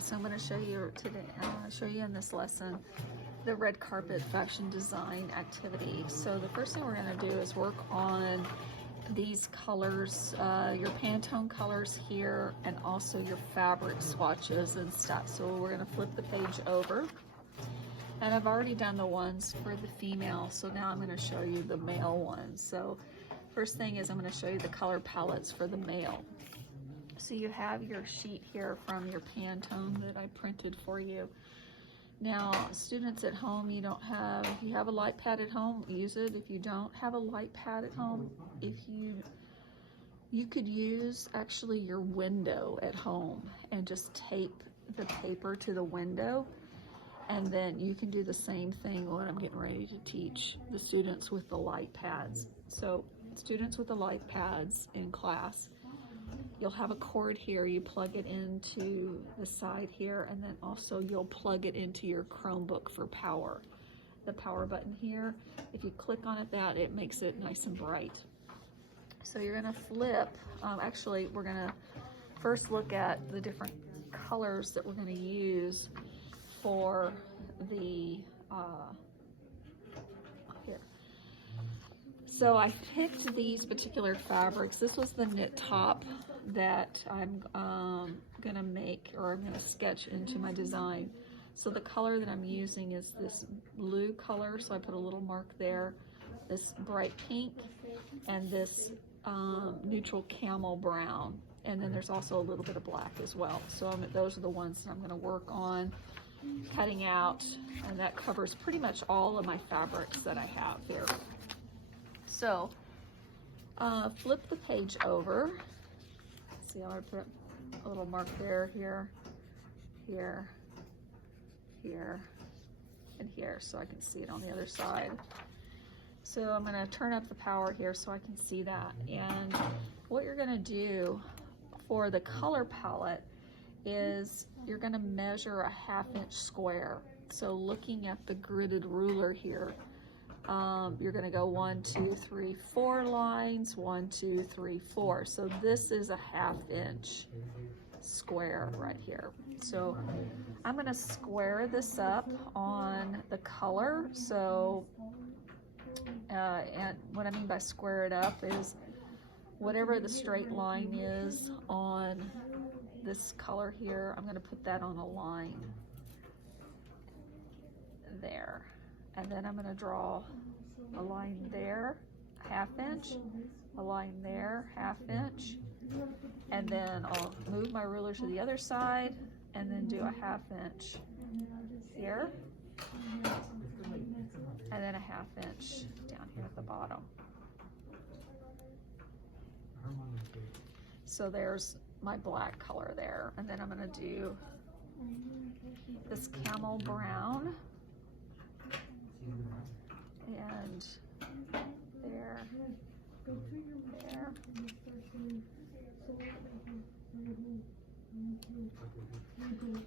right, so I'm going to show you today, in this lesson, the red carpet fashion design activity. So the first thing we're going to do is work on these colors, your Pantone colors here, and also your fabric swatches and stuff. So we're going to flip the page over. And I've already done the ones for the female, so now I'm going to show you the male ones. So first thing is I'm going to show you the color palettes for the male. So you have your sheet here from your Pantone that I printed for you. Now, students at home, if you have a light pad at home, use it. If you don't have a light pad at home, you could use actually your window at home and just tape the paper to the window. And then you can do the same thing when I'm getting ready to teach the students with the light pads. So students with the light pads in class, you'll have a cord here, you plug it into the side here, and then also you'll plug it into your Chromebook for power. The power button here, if you click on it, it makes it nice and bright. So you're gonna flip, actually we're gonna first look at the different colors that we're gonna use for the, here. So I picked these particular fabrics. This was the knit top that I'm gonna make, or I'm gonna sketch into my design. So the color that I'm using is this blue color, so I put a little mark there, this bright pink, and this neutral camel brown. And then there's also a little bit of black as well. So those are the ones that I'm gonna work on cutting out, and that covers pretty much all of my fabrics that I have here. So flip the page over. See how I put a little mark there, here, here, here, and here, so I can see it on the other side. So I'm going to turn up the power here so I can see that. And what you're going to do for the color palette is you're going to measure a 1/2 inch square. So looking at the gridded ruler here, you're going to go 1, 2, 3, 4 lines, 1, 2, 3, 4. So this is a 1/2 inch square right here. So I'm going to square this up on the color. So and what I mean by square it up is whatever the straight line is on this color here, I'm going to put that on a line there, and then I'm going to draw a line there, 1/2 inch, a line there, 1/2 inch, and then I'll move my ruler to the other side and then do a 1/2 inch here, and then a 1/2 inch down here at the bottom. So there's my black color there, and then I'm going to do this camel brown, and there, there.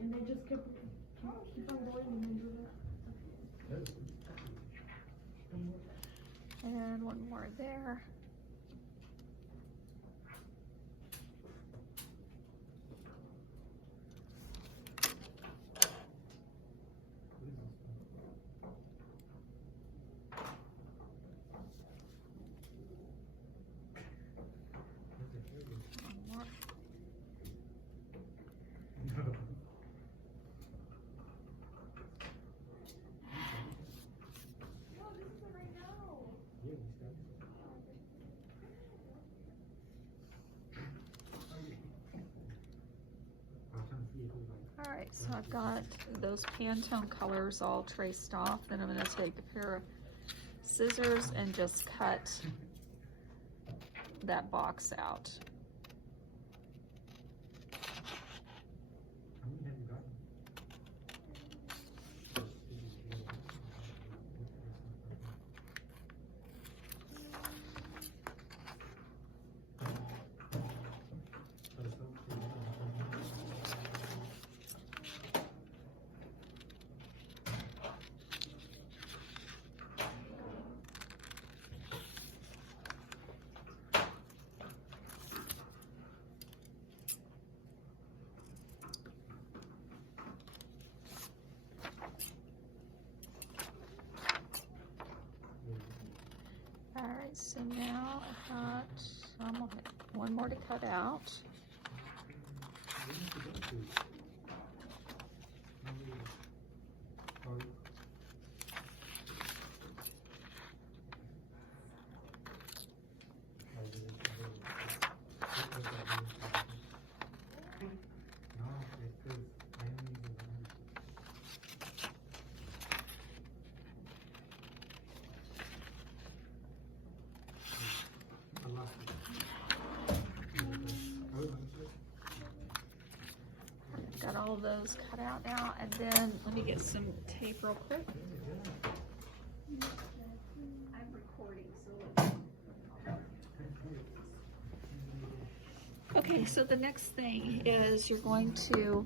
And they just keep on going and do that. And one more there. Alright, so I've got those Pantone colors all traced off. Then I'm going to take a pair of scissors and just cut that box out. One more to cut out. Got all of those cut out now, and then let me get some tape real quick. I'm recording, so okay, so the next thing is you're going to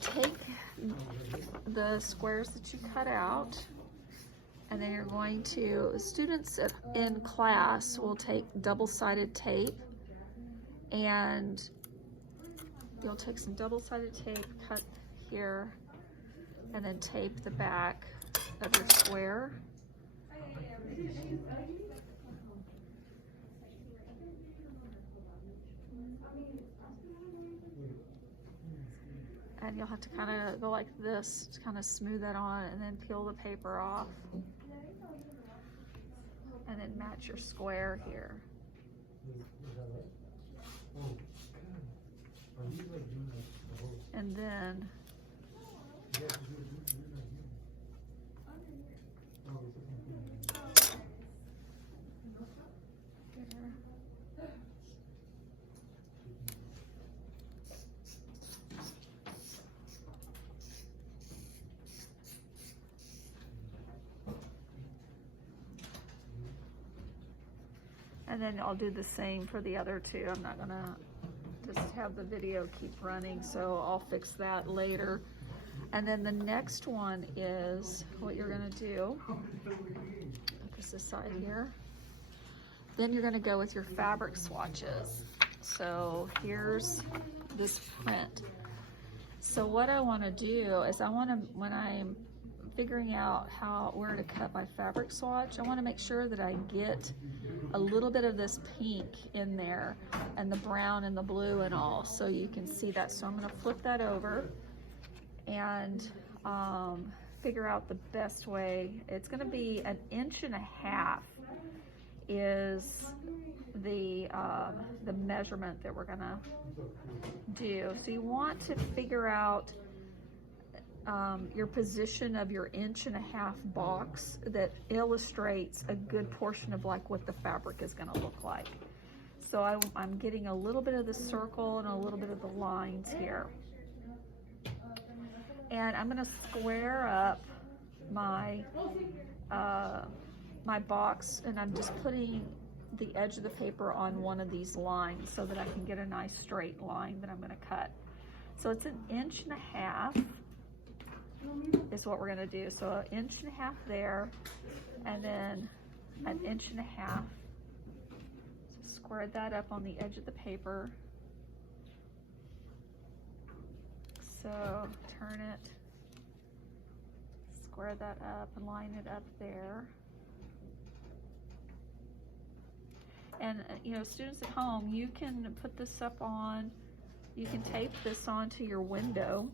take the squares that you cut out, and then you're going to, students in class will take double-sided tape, and you'll take some double-sided tape, cut here, and then tape the back of your square. And you'll have to kind of go like this to kind of smooth that on, and then peel the paper off. And then match your square here. And then I'll do the same for the other two. I'm not gonna just have the video keep running, so I'll fix that later. And then the next one is what you're gonna do. Put this aside here. Then you're gonna go with your fabric swatches. So here's this print. So what I wanna do is when I'm figuring out where to cut my fabric swatch, I wanna make sure that I get a little bit of this pink in there, and the brown and the blue and all, so you can see that. So I'm gonna flip that over and figure out the best way. It's gonna be 1.5 inches is the measurement that we're gonna do. So you want to figure out your position of your 1.5 inch box that illustrates a good portion of like what the fabric is going to look like. So I'm getting a little bit of the circle and a little bit of the lines here. And I'm going to square up my my box, and I'm just putting the edge of the paper on one of these lines so that I can get a nice straight line that I'm going to cut. So it's 1.5 inches is what we're gonna do. So 1.5 inches there, and then 1.5 inches. So square that up on the edge of the paper. So turn it, square that up and line it up there. And you know, students at home, you can put this up on, you can tape this onto your window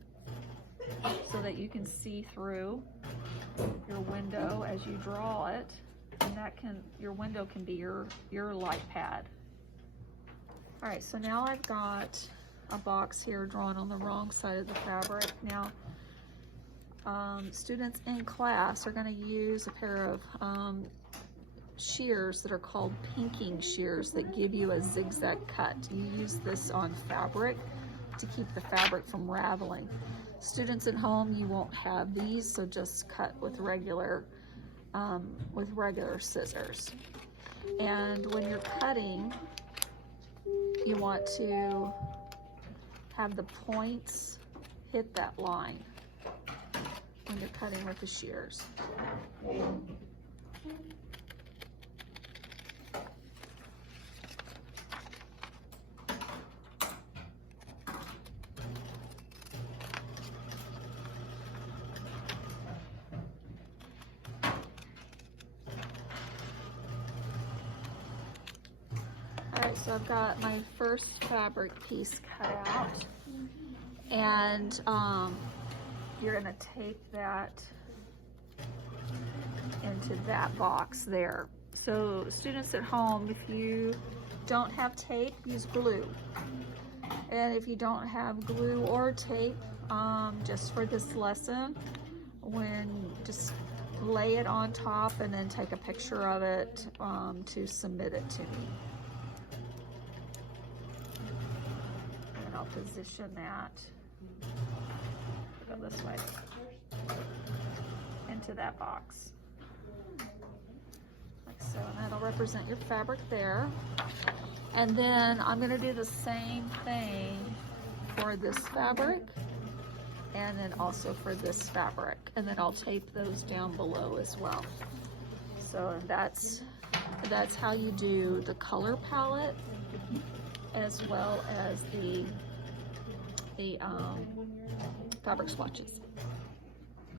so that you can see through your window as you draw it, and your window can be your light pad. All right, so now I've got a box here drawn on the wrong side of the fabric. Now, students in class are going to use a pair of shears that are called pinking shears that give you a zigzag cut. You use this on fabric to keep the fabric from raveling. Students at home, you won't have these, so just cut with regular scissors. And when you're cutting, you want to have the points hit that line when you're cutting with the shears. So I've got my first fabric piece cut out, and you're gonna tape that into that box there. So students at home, if you don't have tape, use glue. And if you don't have glue or tape, just for this lesson, just lay it on top and then take a picture of it to submit it to me. And I'll position that, go this way, into that box. Like so, and that'll represent your fabric there. And then I'm gonna do the same thing for this fabric, and then also for this fabric, and then I'll tape those down below as well. So that's how you do the color palette, as well as the fabric swatches.